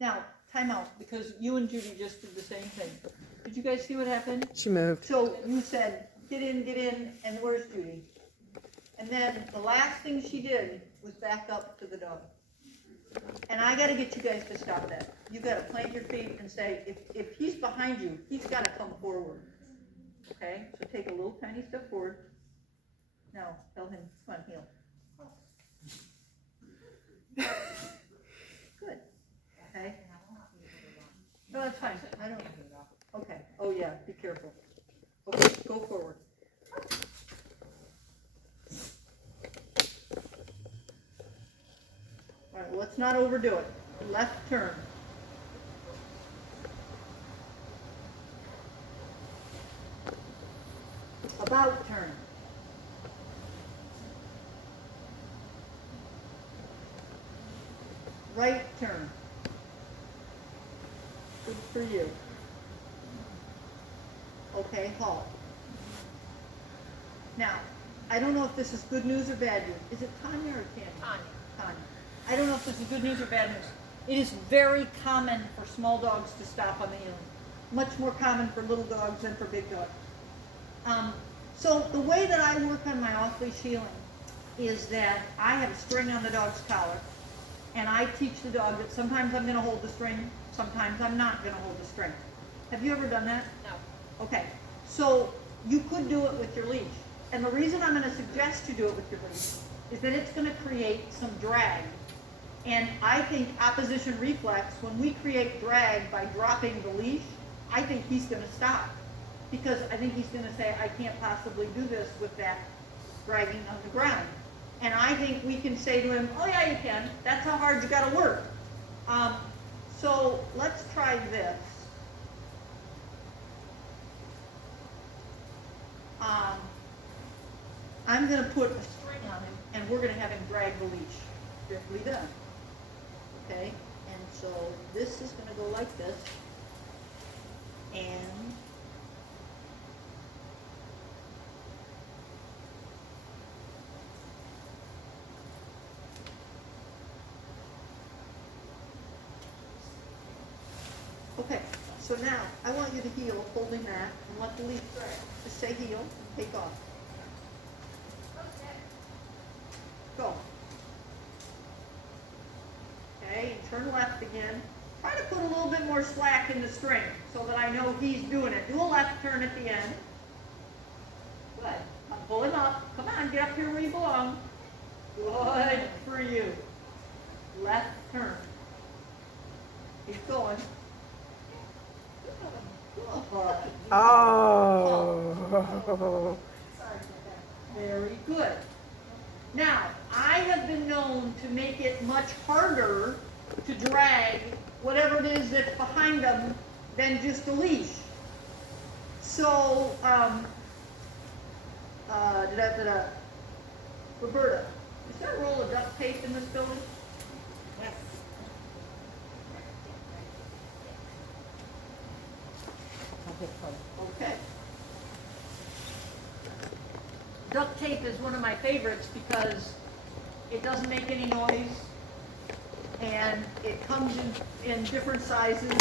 Now, time out, because you and Judy just did the same thing. Did you guys see what happened? She moved. So you said, get in, and where's Judy? And then the last thing she did was back up to the dog. And I gotta get you guys to stop that. You gotta plant your feet and say, if he's behind you, he's gotta come forward. Okay, so take a little tiny step forward. Now, tell him, come on, heel. Good, okay? No, that's fine, I don't, okay, oh yeah, be careful. Okay, go forward. All right, let's not overdo it. Left turn. About turn. Right turn. Good for you. Okay, halt. Now, I don't know if this is good news or bad news. Is it Tanya or Tammy? Tanya. Tanya. I don't know if this is good news or bad news. It is very common for small dogs to stop on the heeling. Much more common for little dogs than for big dogs. So the way that I work on my off-leash heeling is that I have a string on the dog's collar, and I teach the dog that sometimes I'm going to hold the string, sometimes I'm not going to hold the string. Have you ever done that? No. Okay, so you could do it with your leash. And the reason I'm going to suggest you do it with your leash is that it's going to create some drag. And I think opposition reflex, when we create drag by dropping the leash, I think he's going to stop. Because I think he's going to say, I can't possibly do this with that dragging on the ground. And I think we can say to him, oh yeah, you can. That's how hard you got to work. So let's try this. I'm going to put a string on him, and we're going to have him drag the leash. Gently done. Okay? And so this is going to go like this. And okay, so now I want you to heel holding that and let the leash drag. Just say heel, take off. Go. Okay, and turn left again. Try to put a little bit more slack in the string so that I know he's doing it. Do a left turn at the end. Good. Pull him up. Come on, get up here where you belong. Good for you. Left turn. Keep going. Oh. Very good. Now, I have been known to make it much harder to drag whatever it is that's behind them than just a leash. So, Roberta, is there a roll of duct tape in this building? Yes. Okay. Duct tape is one of my favorites because it doesn't make any noise and it comes in different sizes.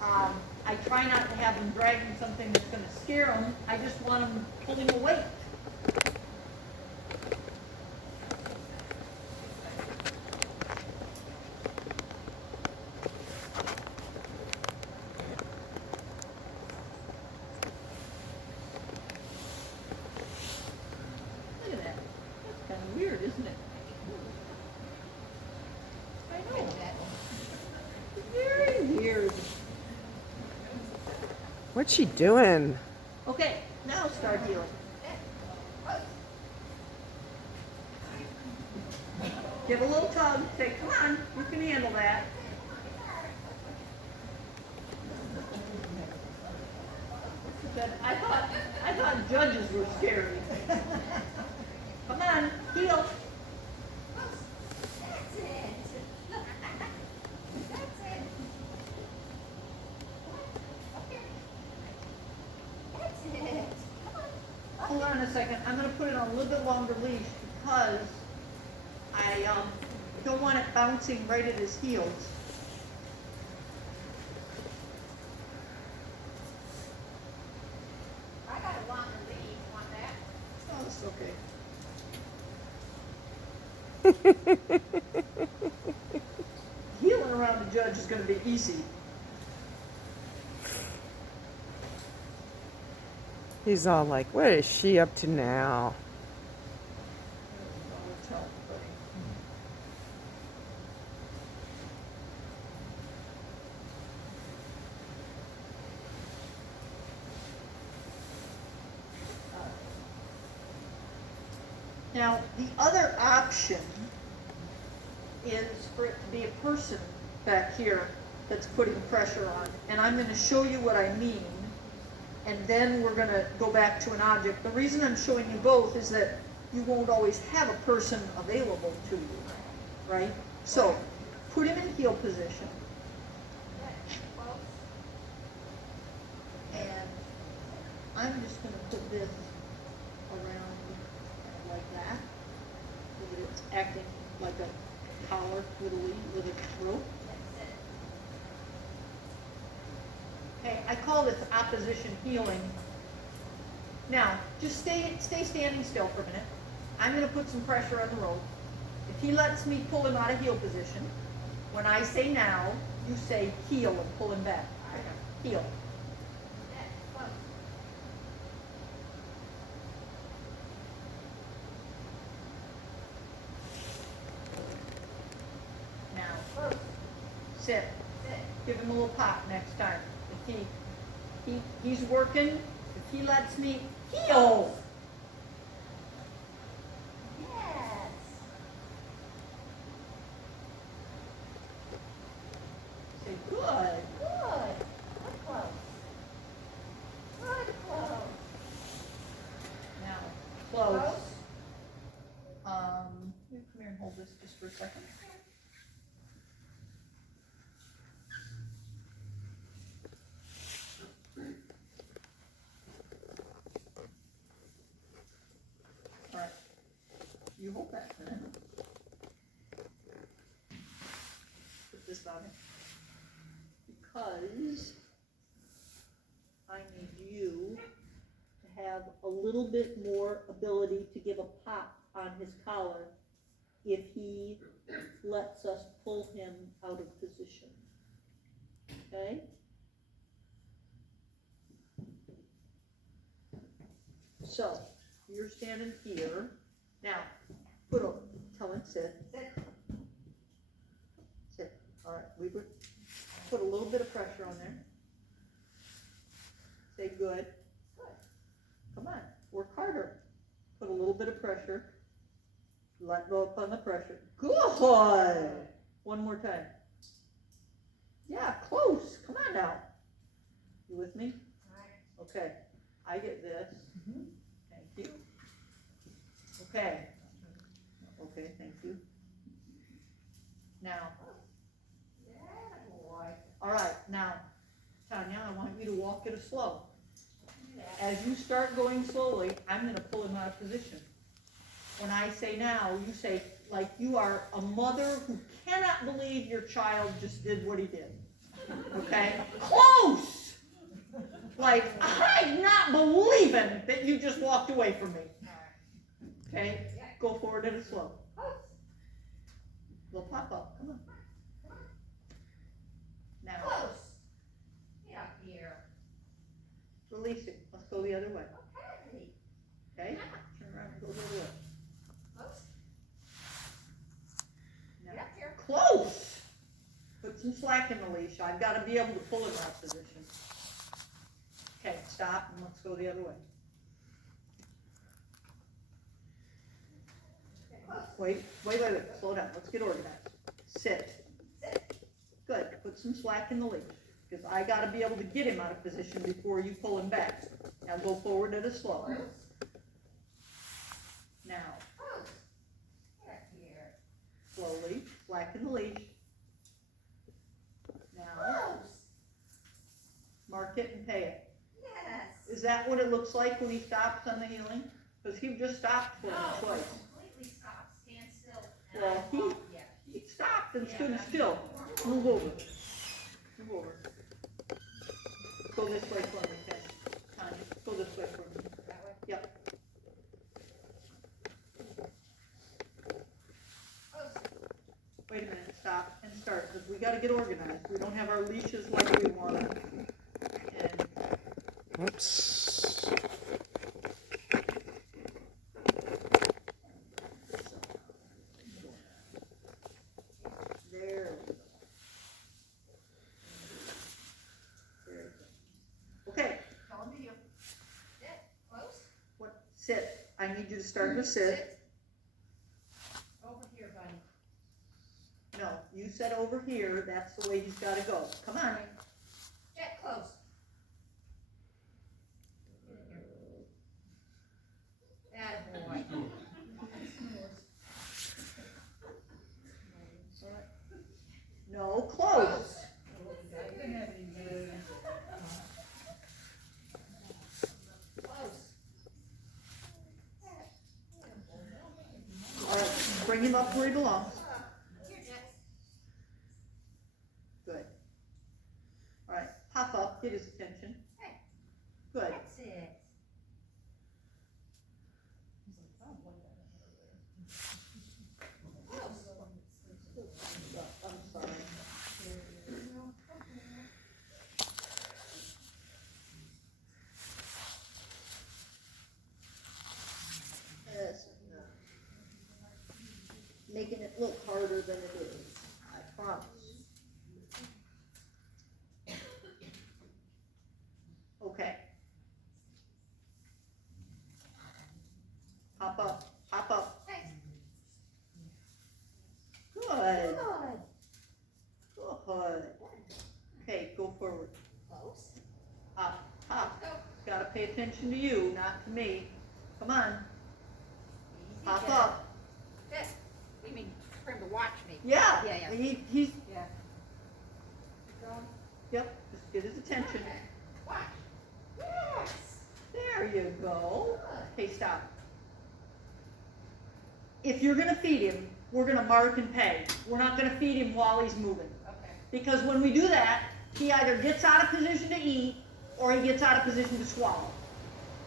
I try not to have them dragging something that's going to scare them. I just want them pulling a weight. Weird, isn't it? I know. Very weird. What's she doing? Okay, now start healing. Give a little tug. Say, come on, you can handle that. I thought judges were scary. Come on, heel. That's it. That's it. Okay. That's it. Hold on a second. I'm going to put it on a little bit longer leash because I don't want it bouncing right at his heels. okay. Healing around the judge is gonna be easy. He's all like, what is she up to now? I'll tell everybody. Now, the other option is for it to be a person back here that's putting pressure on. And I'm going to show you what I mean, and then we're going to go back to an object. The reason I'm showing you both is that you won't always have a person available to you, right? So, put him in heel position. And I'm just going to put this around like that, so that it's acting like a collar with a lead, with a rope. Okay, I call this opposition healing. Now, just stay standing still for a minute. I'm going to put some pressure on the rope. If he lets me pull him out of heel position, when I say now, you say heel and pull him back. Heel. Now, sit. Give him a little pop next time. If he's working, if he lets me heel. Yes. Say good. Good. Good close. Good close. Now, close. You come here and hold this just for a second. All right. You hold that for a minute. Put this on it. Because I need you to have a little bit more ability to give a pop on his collar if he lets us pull him out of position. Okay? So, you're standing here. Now, tell him sit. Sit. All right, we would put a little bit of pressure on there. Say good. Come on, work harder. Put a little bit of pressure. Let go upon the pressure. Good. One more time. Yeah, close. Come on now. You with me? Okay. I get this. Thank you. Okay. Okay, thank you. Now. All right, now, Tanya, I want you to walk it slow. As you start going slowly, I'm going to pull him out of position. When I say now, you say, like you are a mother who cannot believe your child just did what he did. Okay? Close! Like, I'm not believing that you just walked away from me. Okay? Go forward and slow. Little pop up. Come on. Now. Close. Get up here. Release it. Let's go the other way. Okay. Okay? Turn around and go the other way. Close. Now. Get up here. Close! Put some slack in the leash. I've got to be able to pull him out of position. Okay, stop and let's go the other way. Wait. Slow down. Let's get organized. Sit. Good. Put some slack in the leash. Because I got to be able to get him out of position before you pull him back. Now go forward at a slow. Now. Get up here. Slowly. Slacken the leash. Now. Close. Mark it and pay it. Yes. Is that what it looks like when he stops on the healing? Because he just stopped for No, twice. completely stop. Stand still. And Well, I walk. Yeah. He stopped and stood still. Move over. Move over. Go this way for me, Ken. Tanya, go this way for me. That way. Yep. we gotta get organized. We don't have our leashes like we want. And Oops. there we go. There we go. Okay, Come to you. Sit, close. what, sit. I need you to start with sit. Over here, buddy. No, you said over here, that's the way he's gotta go. Come on. Jet, close. Attaboy. No, close. Close. All right, bring him up where he belongs. Here, Jet. Good. All right, pop up, get his attention. Hey. Good. That's it. I'm sorry. Yes, no. Making it look harder than it is, I promise. Okay. Hop up, hop up. Hey. Good, Good. good. Okay, go forward. Close. Hop, hop. Go. Gotta pay attention to you, not to me. Come on, Easy, hop Jet. up. Sit. You mean for him to watch me? Yeah. Yeah. He's, Yeah. Keep going. yep, just get his attention. Okay. Watch. Yes. There you go. Good. Okay, stop. If you're gonna feed him, we're gonna mark and pay. We're not gonna feed him while he's moving. Okay. Because when we do that, he either gets out of position to eat or he gets out of position to swallow.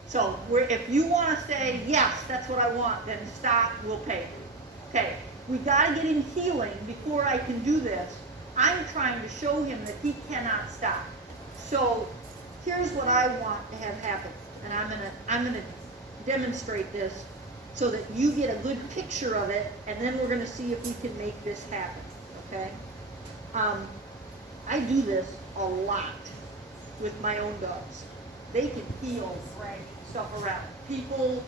So if you wanna say, yes, that's what I want, then stop, we'll pay. Okay, we gotta get him healing before I can do this. I'm trying to show him that he cannot stop. So here's what I want to have happen, and I'm gonna demonstrate this so that you get a good picture of it, and then we're gonna see if we can make this happen, okay? I do this a lot with my own dogs. They can feel stuff around. People,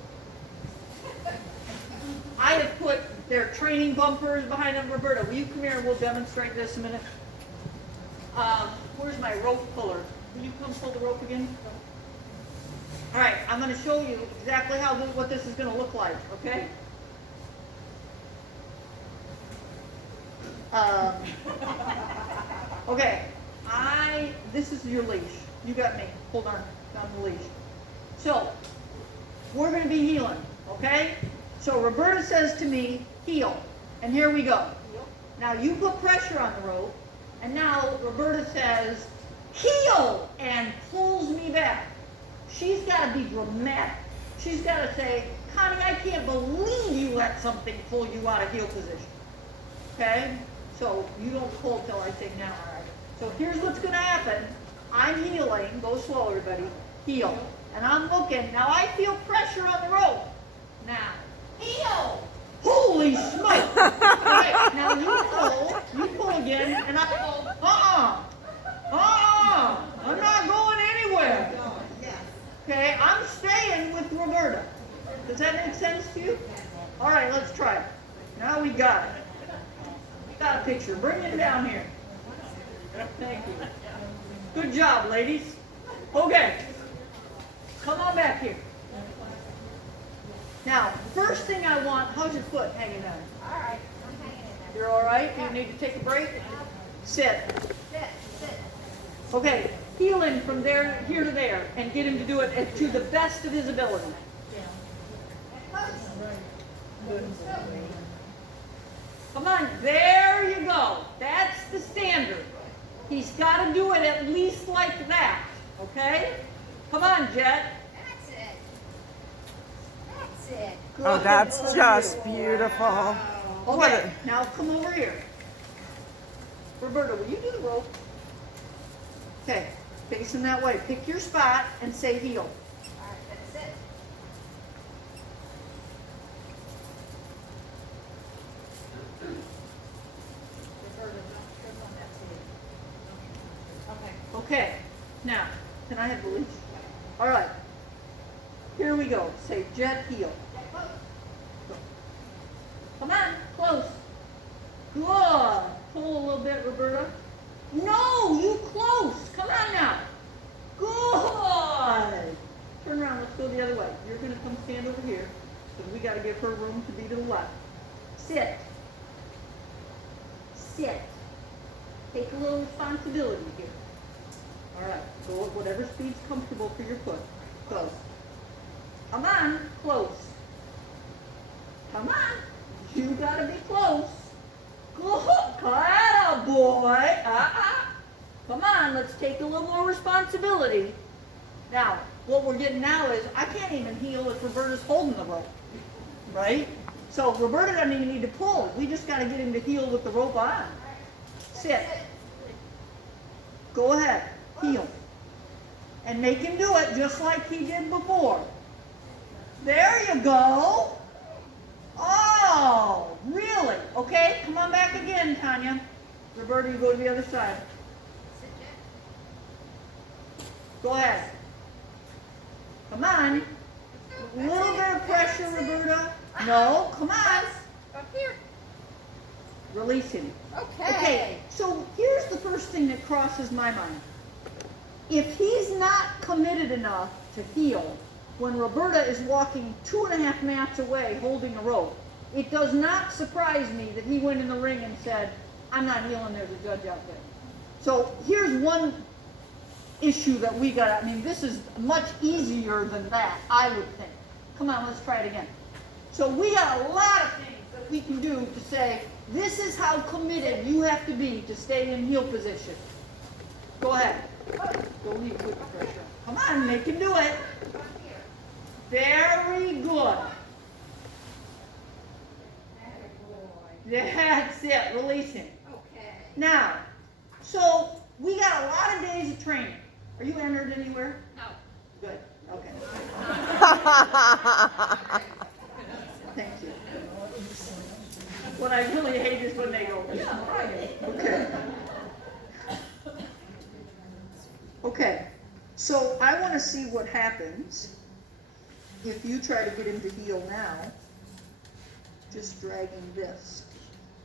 I have put their training bumpers behind them. Roberta, will you come here and we'll demonstrate this a minute? Where's my rope puller? Will you come pull the rope again? All right, I'm going to show you exactly what this is going to look like, okay? Okay, this is your leash. You got me. Hold on the leash. So, we're going to be healing, okay? So Roberta says to me, heel, and here we go. Now you put pressure on the rope, and now Roberta says, heel, and pulls me back. She's got to be dramatic. She's got to say, Connie, I can't believe you let something pull you out of heel position. Okay? So you don't pull till I say now. So here's what's going to happen. I'm healing. Go slow, everybody. Heel. And I'm looking. Now I feel pressure on the rope. Now, heel. Holy smoke. Okay, now you pull again, and I go, I'm not going anywhere. Okay, I'm staying with Roberta. Does that make sense to you? All right, let's try it. Now we got it. We got a picture. Bring it down here. Thank you. Good job, ladies. Okay, come on back here. Now, first thing I want, how's your foot hanging down? All right. I'm hanging in there. You're all right? You need to take a break? Sit. Sit. Sit. Okay, heel him from there, here to there, and get him to do it to the best of his ability. Come on, there you go. That's the standard. He's got to do it at least like that, okay? Come on, Jet. That's it. That's it. Oh, Good. that's just beautiful. What Okay, now come over here. Roberta, will you do the rope? Okay, facing that way. Pick your spot and say heel. All right, that's it. Roberta, don't trip on that seat. Okay. Okay, now, can I have the leash? All right, here we go. Say jet heel. Get close. Go. Come on, close. Good. Pull a little bit, Roberta. No, you close. Come on now. Good. Turn around. Let's go the other way. You're going to come stand over here because we got to give her room to be to the left. Sit. Sit. Take a little responsibility here. All right. Go at whatever speed's comfortable for your foot. Close. Come on. Close. Come on. You got to be close. Good. Atta boy. Come on. Let's take a little more responsibility. Now, what we're getting now is I can't even heel if Roberta's holding the rope. Right? So Roberta doesn't even need to pull. We just got to get him to heel with the rope on. Sit. Go ahead. Heel. And make him do it just like he did before. There you go. Oh, really? Okay, come on back again, Tanya. Roberta, you go to the other side. Sit, Jet. Go ahead. Come on. A little bit of pressure, Roberta. No, come on. Up here. Release him. Okay. Okay, so here's the first thing that crosses my mind. If he's not committed enough to heel when Roberta is walking 2.5 mats away holding a rope, it does not surprise me that he went in the ring and said, I'm not heeling, there's a judge out there. So here's one issue that we got. I mean, this is much easier than that, I would think. Come on, let's try it again. So we got a lot of things that we can do to say, this is how committed you have to be to stay in heel position. Go ahead. Go leave with the pressure. Come on, make him do it. Up here. Very good. Atta boy. That's it. Release him. Okay. Now, so we got a lot of days of training. Are you entered anywhere? No. Good. Okay. Thank you. What I really hate is when they go, yeah, Friday. Okay. Okay. So I want to see what happens if you try to get him to heel now, just dragging this.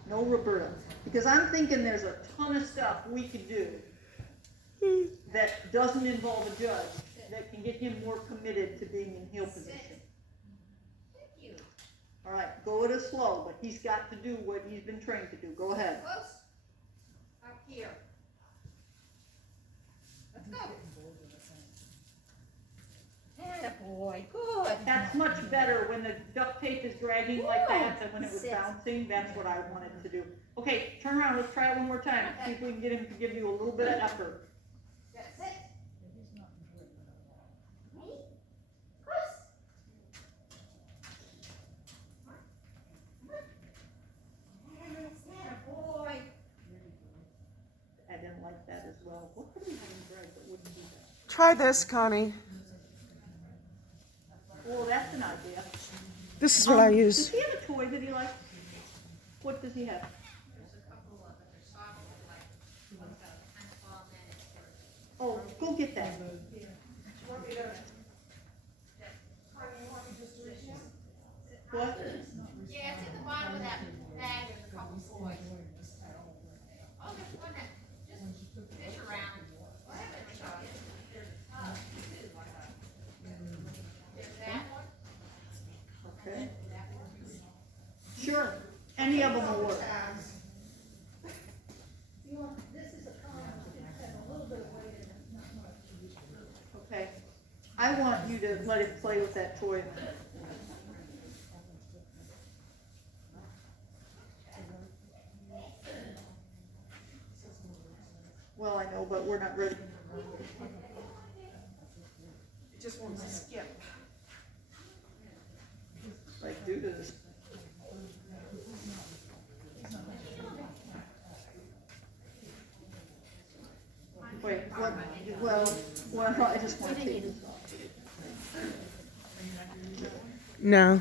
No Roberta. Because I'm thinking there's a ton of stuff we could do that doesn't involve a judge that can get him more committed to being in heel position. Thank you. All right, go at it slow, but he's got to do what he's been trained to do. Go ahead. Close. Up here. Let's go. Atta boy. Good. That's much better when the duct tape is dragging like that than when it was Sit. bouncing. That's what I wanted to do. Okay, turn around. Let's try it one more time. See if we can get him to give you a little bit of effort. That's it. Ready? Close. Atta boy. I didn't like that as well. What could we have him drag that wouldn't do that? Try this, Connie. Oh, that's an idea. This is what I Does use. he have a toy that he likes? What does he have? There's a couple of it. They're soft, like a handball tennis or Oh, go get that. What? yeah, it's in the bottom of that bag. There's a couple toys. Oh, there's one that just fish around. Whatever they call it. There's that one. Okay. That one. Sure. Any of them will work. Okay. I want you to let him play with that toy. Well, I know, but we're not ready. It just wants to skip. Like, do this. Well, I just want to take this off. No.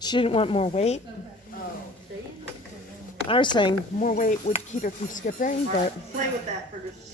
She didn't want more weight. I was saying more weight would keep her from skipping, but. Play with that for just a second.